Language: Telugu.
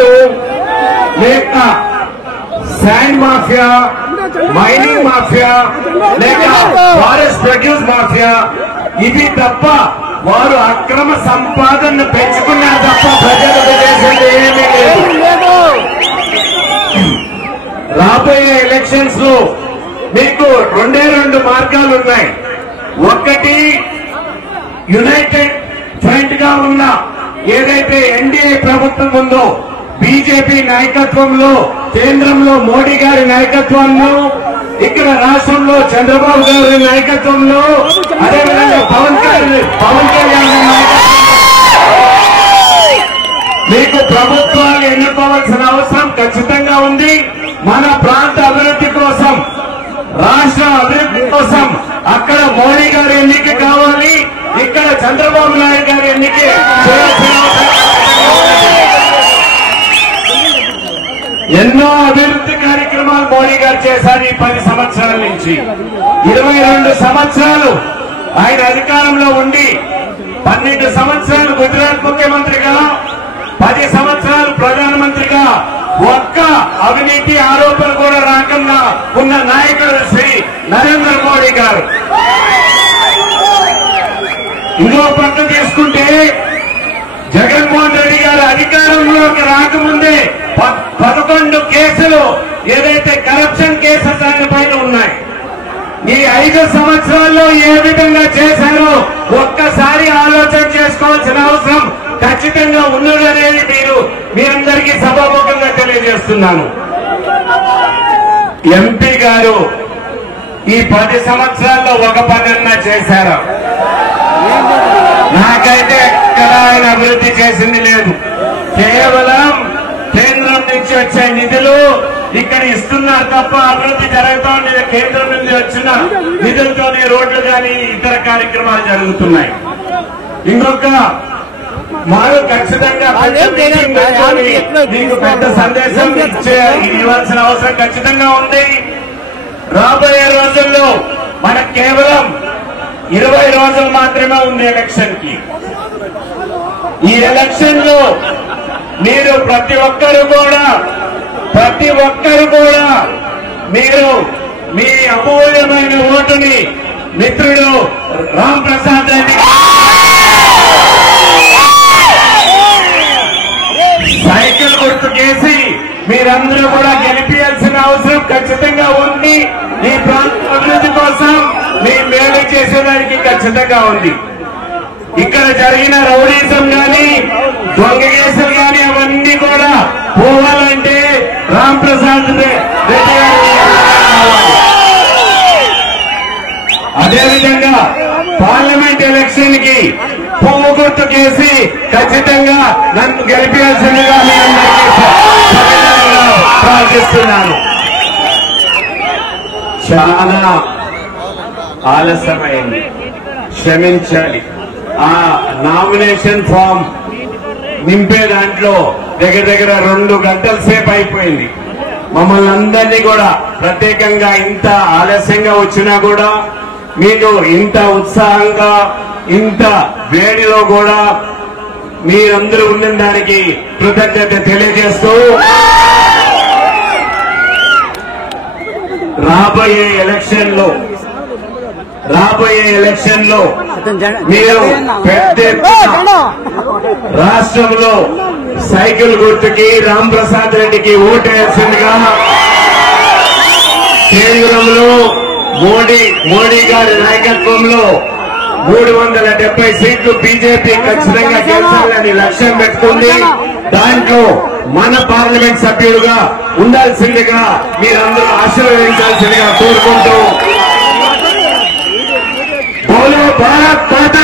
వాళ్ళు లేక శాండ్ మాఫియా, మైనింగ్ మాఫియా, లేక ఫారెస్ట్ ప్రొడ్యూస్ మాఫియా, ఇవి తప్ప వారు అక్రమ సంపాదనను పెంచుకున్నారు తప్ప ప్రజలకు చేసేది ఏమీ లేదు. రాబోయే ఎలక్షన్స్ లో మీకు రెండు మార్గాలు ఉన్నాయి. ఒకటి యునైటెడ్ ఫ్రంట్ గా ఉన్న ఏదైతే ఎన్డీఏ ప్రభుత్వం ఉందో, బీజేపీ నాయకత్వంలో, కేంద్రంలో మోడీ గారి నాయకత్వంలో, ఇక్కడ రాష్ట్రంలో చంద్రబాబు గారి నాయకత్వంలో, అదేవిధంగా పవన్ కళ్యాణ్ మీకు ప్రభుత్వాలు ఎన్నుకోవాల్సిన అవసరం ఖచ్చితంగా ఉంది. మన ప్రాంత అభివృద్ధి కోసం, రాష్ట్ర అభివృద్ధి కోసం అక్కడ మోడీ గారి ఎన్నిక కావాలి, ఇక్కడ చంద్రబాబు నాయుడు గారి ఎన్నిక చేయాల్సిన అవసరం. ఎన్నో అభివృద్ధి కార్యక్రమాలు మోడీ గారు చేశారు ఈ 10 సంవత్సరాల నుంచి. 22 సంవత్సరాలు ఆయన అధికారంలో ఉండి 12 సంవత్సరాలు గుజరాత్ ముఖ్యమంత్రిగా, 10 సంవత్సరాలు ప్రధానమంత్రిగా ఒక్క అవినీతి ఆరోపణ కూడా రాకుండా ఉన్న నాయకుడు శ్రీ నరేంద్ర మోడీ గారు. ఇంకో పక్క తీసుకుంటే జగన్మోహన్ రెడ్డి గారు అధికారంలోకి రాకముందే 11 కేసులు ఏదైతే కరప్షన్ కేసెస్ ఆయన పైన ఉన్నాయి. ఈ 5 సంవత్సరాల్లో ఏ విధంగా చేశారో ఒక్కసారి ఆలోచన చేసుకోవాల్సిన అవసరం ఖచ్చితంగా ఉన్నదనేది మీ అందరికీ సభాముఖంగా తెలియజేస్తున్నాను. ఎంపీ గారు ఈ 10 సంవత్సరాల్లో ఒక పనన్నా చేశారా? నాకైతే ఎక్కడ ఆయన అభివృద్ధి చేసింది లేదు. కేవలం కేంద్రం నుంచి వచ్చే నిధులు ఇక్కడ ఇస్తున్నారు తప్ప అభివృద్ధి జరుగుతూ ఉండేది కేంద్రం నుంచి వచ్చిన నిధులతోనే రోడ్లు కానీ ఇతర కార్యక్రమాలు జరుగుతున్నాయి. ఇంకొక మాకు ఖచ్చితంగా మీకు పెద్ద సందేశం ఇవ్వాల్సిన అవసరం ఖచ్చితంగా ఉంది. రాబోయే రోజుల్లో మనకు కేవలం 20 రోజులు మాత్రమే ఉంది ఎలక్షన్ కి. ఈ ఎలక్షన్ లో మీరు ప్రతి ఒక్కరు కూడా మీరు మీ అమూల్యమైన ఓటుని మిత్రుడు రామ్ ప్రసాద్ రెడ్డి సైకిల్ గుర్తుకేసి మీరందరూ కూడా గెలిపించాల్సిన అవసరం ఖచ్చితంగా ఉంది. ఈ ప్రాంత అభివృద్ధి కోసం మీ మేలు చేసేదానికి ఖచ్చితంగా ఉంది. ఇక్కడ జరిగిన రౌడీజం గాని, దొంగ కేసులు గాని అవన్నీ కూడా పోవాలంటే రామ్ ప్రసాద్ రెడ్డి గారు కావాలి. అదేవిధంగా పార్లమెంట్ ఎలక్షన్ కి పువ్వు గుర్తు కేసి ఖచ్చితంగా నన్ను గెలిపించాల్సిందిగా మీ అందరికీ ప్రార్థిస్తున్నాను. చాలా ఆలస్యమైంది, క్షమించాలి. ఆ నామినేషన్ ఫామ్ నింపే దాంట్లో దగ్గర 2 గంటల సేపు అయిపోయింది. మమ్మల్ని అందరినీ కూడా ప్రత్యేకంగా ఇంత ఆలస్యంగా వచ్చినా కూడా మీకు ఇంత ఉత్సాహంగా, ఇంత వేడిలో కూడా మీరందరూ ఉన్న దానికి కృతజ్ఞత తెలియజేస్తూ రాబోయే ఎలక్షన్ లో మీరు పెద్ద ఎత్తున రాష్ట్రంలో సైకిల్ గుర్తుకి రామ్ ప్రసాద్ రెడ్డికి ఓటేయాల్సిందిగా కేంద్రంలో మోడీ గారి నాయకత్వంలో 370 సీట్లు బీజేపీ ఖచ్చితంగా గెలిచాలని లక్ష్యం పెట్టుకుంది. దాంట్లో మన పార్లమెంట్ సభ్యులుగా ఉండాల్సిందిగా మీరందరూ ఆశీర్వదించాల్సిందిగా కోరుకుంటూ బోలో భారత్ మాతా